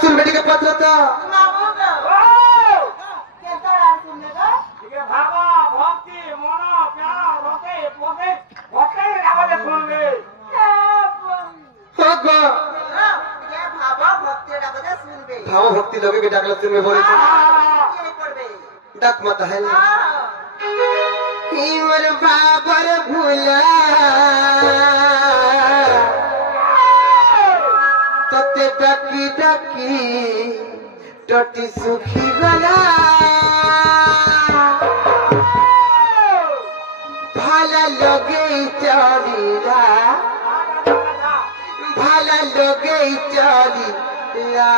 सुन बेटी के पत्र तो भावा भक्ति मन प्यार भक्ति भक्ति भक्ति आवाज सुनबे होगो भाव भक्ति लोगे के डाकला सुनबे बोले तो डाक मत है हिमर बाबर भूला तते डाकी डाकी टटी सुखी गला भाला लगे चढ़ीला भाला लगे चढ़ीला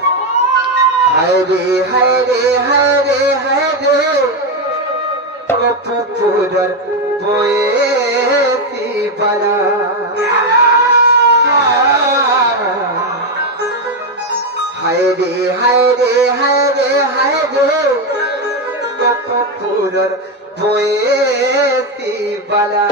हाय रे हाय रे हाय रे हाय रे कपूरर पोएती बला हाय रे हाय रे हाय रे हाय रे कपूरर पोएती बला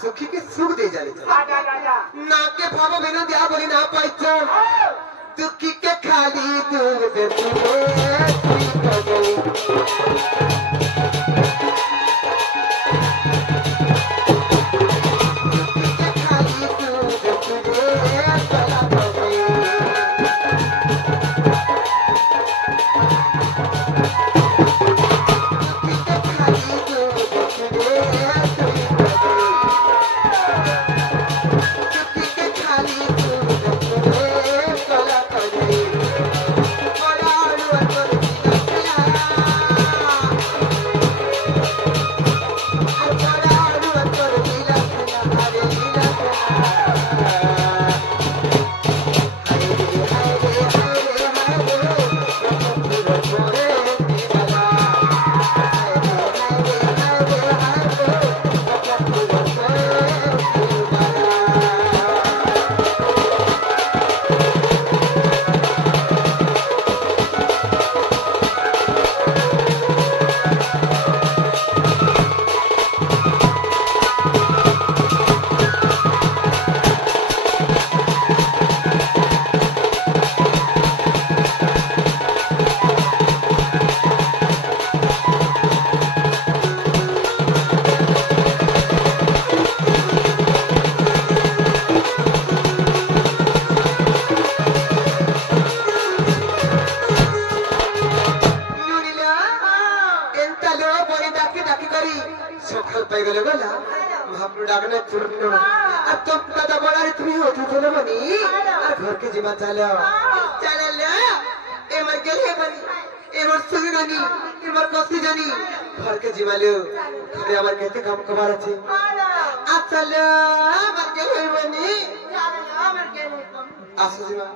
सुखी के सुख दे जाने ना के भाव बिना दिया बोली ना पाइचो दुखी के खाली दूध दे তুমি হতে চলো বনি আর ঘরকে জীবন চালো চালালো এবার গেলে বনি এবার সঙ্গে জানি এবার কষ্ট জানি ঘরকে জীবালো ঘরে আমার খেতে কাম কবার আছে আচ্ছা আমার গেলে বনি আসো জীবা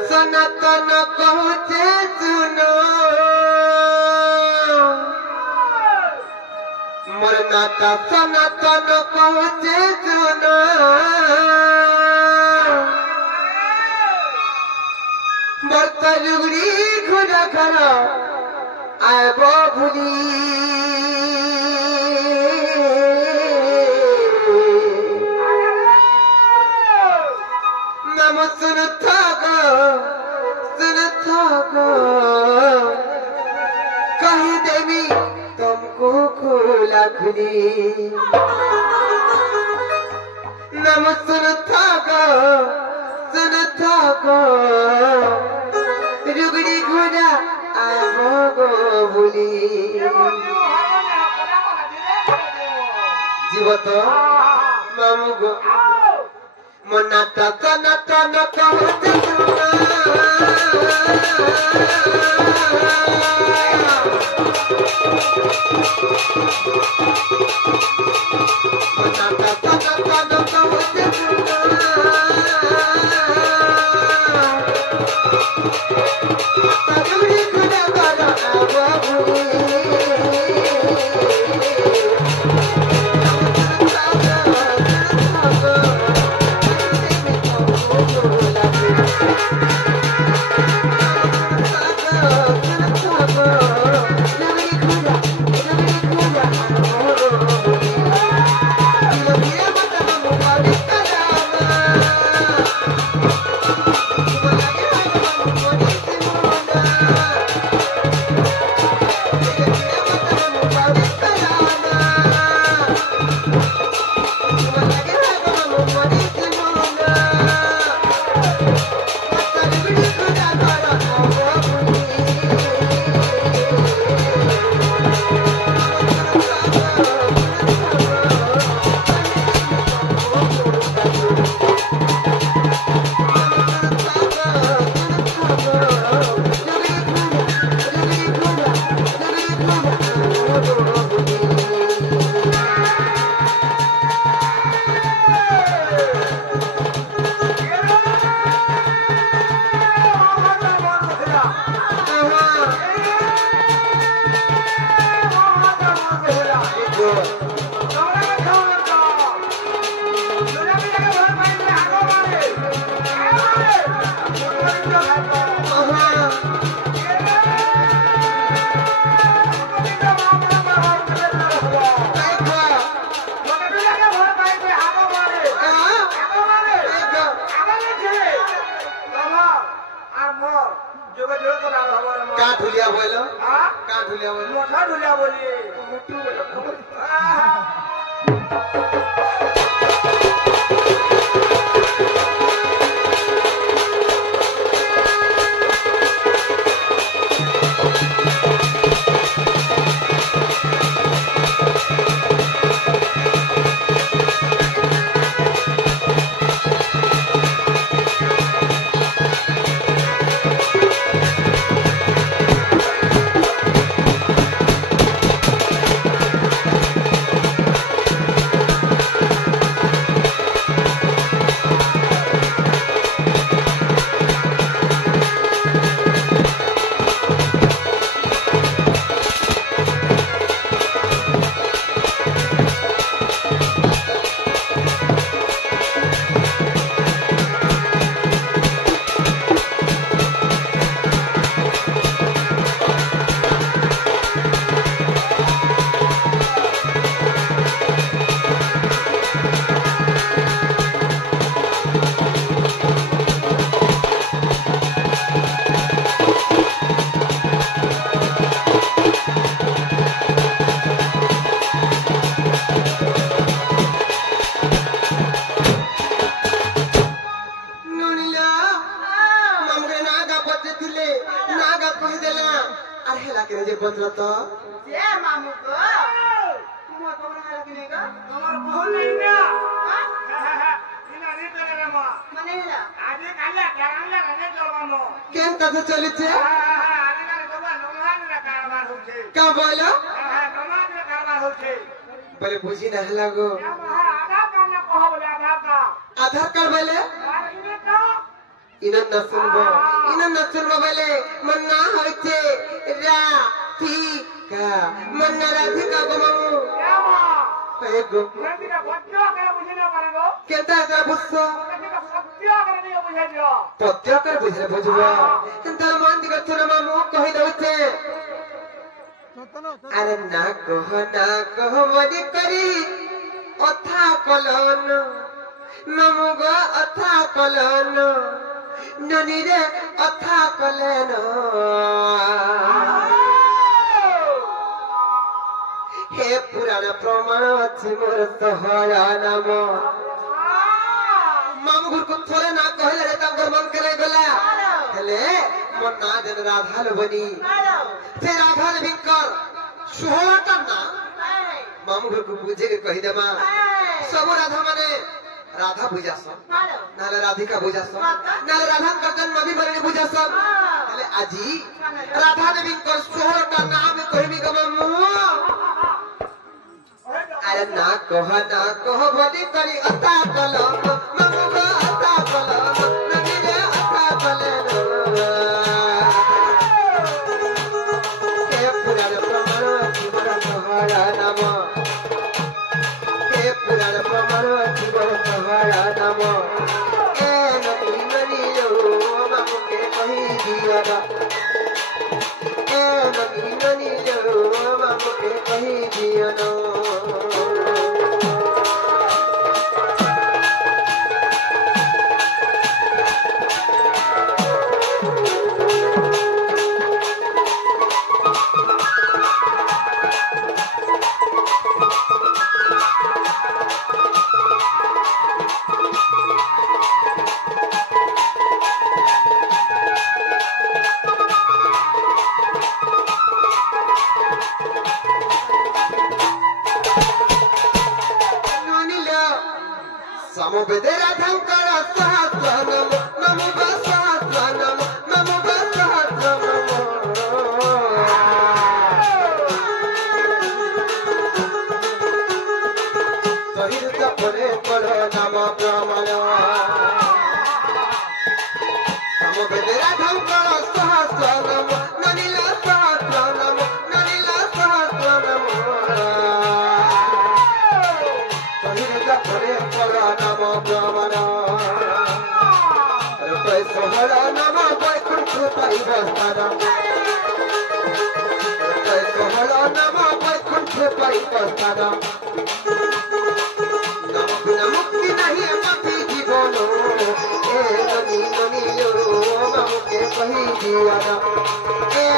सनातन कहते सुनो मोर नाता सनातन कहते सुनो बर्ता लुगड़ी घुरा घर आब भूली नम सुन कही देवी तुमको खोला खुली नम सुन रुगड़ी घोड़ा आबो भूली जीवत मामू गो मनाता तनाता न कहते मनाता तनाता न कहते तगड़ी खुदा करा आबो भूली ढुलिया बोलो हाँ का ढुलिया बोलो मोटा ढुलिया बोलिए मुट्टू बोलो बदला तो ये मामू को मुआ कमरा है कि नहीं का तुम्हारा बहुत नहीं ना इना नहीं तो रे मां मने ना आज काला केरला रने जवानो केन तसे चलिছে आज काल जवा नमाज रे कारबार होছে का बोलो नमाज रे कारबार होছে बड़े बुझी ना लागो आधार कार्ड ना कहो बोले आधार कार्ड बोले इने तो इनन न सुनबो बोले मन ना होइছে राधिका मन राधिका गो मामू क्या मां एगो राधिका बच्चा के बुझे ना पारेगो केनता जा बुझो राधिका सत्य करे नहीं बुझे दियो पत्या कर बुझले बुझबो केनता मन दिगो छोरा मामू कहि दउছে अरे ना कह मरी करी अथा कलन मामू गो अथा कलन ननी रे अथा कलन हे पुराण प्रमाण अच्छे मोर सहया नाम मामू को थोड़े ना कहले रे तब मन करे गला हेले मन ना जन राधा बनी से राधा बिकर 16 टा ना मामू को पूजे के कहि देमा सब राधा माने राधा पूजा सब नाले राधिका पूजा सब नाले राधा कटन मधि बरणी पूजा सब हेले आजी राधा बिकर 16 टा नाम कहबी ग मामू अरे ना कह बोली करी अता कल मामू गो अता कल नदी रे अता कल के पुराण प्रमाण जीवन सहारा नाम के पुराण प्रमाण जीवन सहारा नाम ए ननी रो मामू के कही दिया ए ननी रो मामू के कही दिया नो समोबेदे राधांकर सहस्रनम नमो सहस्रनम नमो सहस्रनम सहित परे पर नाम प्रमाण समोबेदे राधांकर सहस्रनम ननीला सहस्रनम ननीला सहस्रनम सहित परे पर नाम प्रमाण सोहरा नाम वैकुंठ परिवस्थान सोहरा नाम वैकुंठ परिवस्थान नाम बिना मुक्ति नहीं मति जीवन ए ननी ननी मामू के कही दिया ए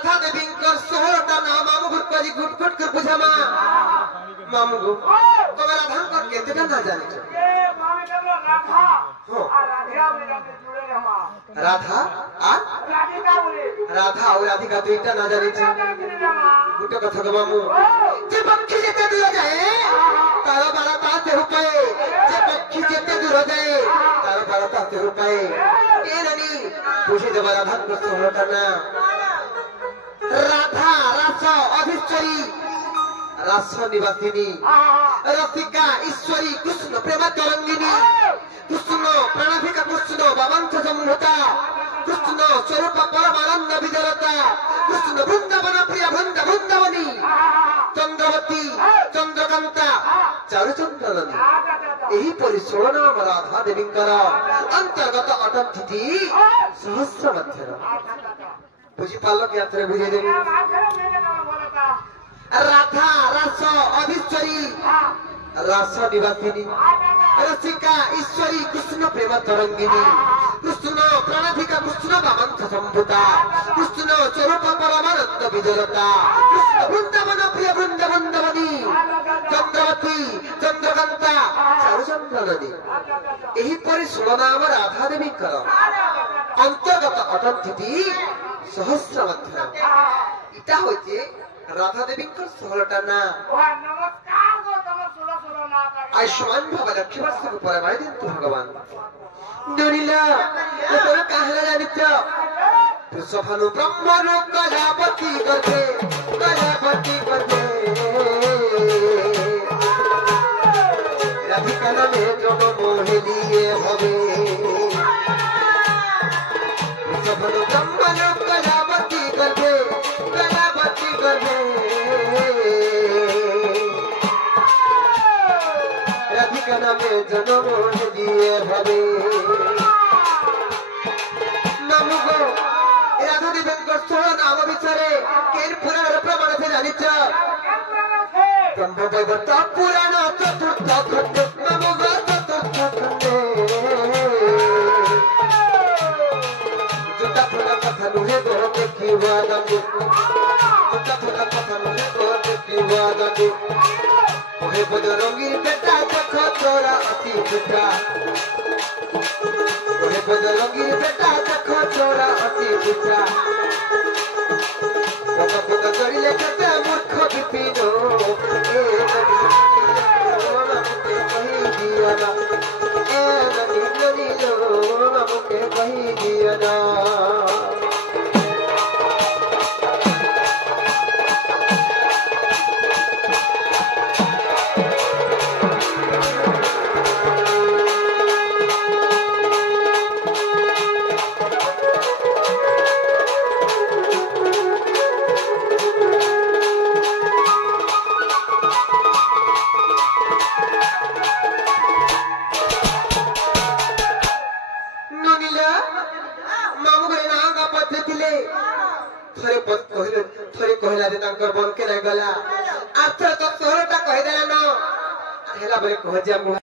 राधा देवी षोहटा ना मामू गुटकाजी गुट गुट कर बुझा मामू गो तुम राधा को केतेटा ना जाने छो राधा आ राधा और राधिका दुईटा ना जाने छो गुटे कथा को मामू जे पक्षी जेते दूर जाए तार बारा ताते हो पाए जे पक्षी जेते दूर जाए तार बारा ताते हो पाए ए ननी बुझे जब राधा को षोहटा ना राधा रास अधीश्वरी रास निवासिनी रसिका ईश्वरी कृष्ण प्रेम तरंगिनी कृष्ण प्राणाधिका कृष्ण बाबांश संहता कृष्ण स्वरूप परमानंद विजरता कृष्ण वृंदावन प्रिय वृंदावनी चंद्रवती चंद्रकांता चारुचंद्रनी यही परि 16 नाम राधा देवी अंतर्गत अटंती सहस्र मध्य बुझीपाल कि आथरे बुझे देवी राधा रास अधीश्वरी रास निवासिनी रसिका ईश्वरी कृष्ण प्रेम तरंगिनी कृष्ण प्राणाधिका कृष्ण बामंथ संभूता कृष्ण स्वरूप परमानंद विजरता कृष्ण वृंदावन प्रिय वृंदावनी चंद्रवती चंद्रकांता चारुचंद्रनी यही परि 16 नाम राधा देवी अंतर्गत अटंती सहस्र मध्य इटा होचे राधा देवी 16टा ना आयुष्मान भव लक्ष्मी वर्ष को परमाय दिन तू भगवान डोरिला तोरा कहला जानिच पुष्पनु ब्रह्मनु कलापति करते राधिका नामे जन्म मोहे लिए भवे पुष्पनु ब्रह्मनु कलापति करते राधिका नामे जन्म दिए भवे नाम गो राधा देवी 16 नाम विचारे केन पुराण प्रमाण से जानिच ब्रह्म वैवर्त पुराण चतुर्थ खंड नाम गो चतुर्थ खंड जुटा फुला कथा नुहे गो देखिवा नंदू जुटा फुला कथा नुहे गो देखिवा नंदू ओहे बजरंगी बेटा देखो तोरा अति बेटा ओहे बजरंगी बेटा देखो तोरा अति बेटा बाबा तो करिले कते मूर्ख विपिनो ए नदी कहि दिया ना ए नदी लो नमके कहि दिया ना थोड़े कहला जे तांकर बन के नहीं गला आथर तो 16टा कहि देला न हेला बले कह जे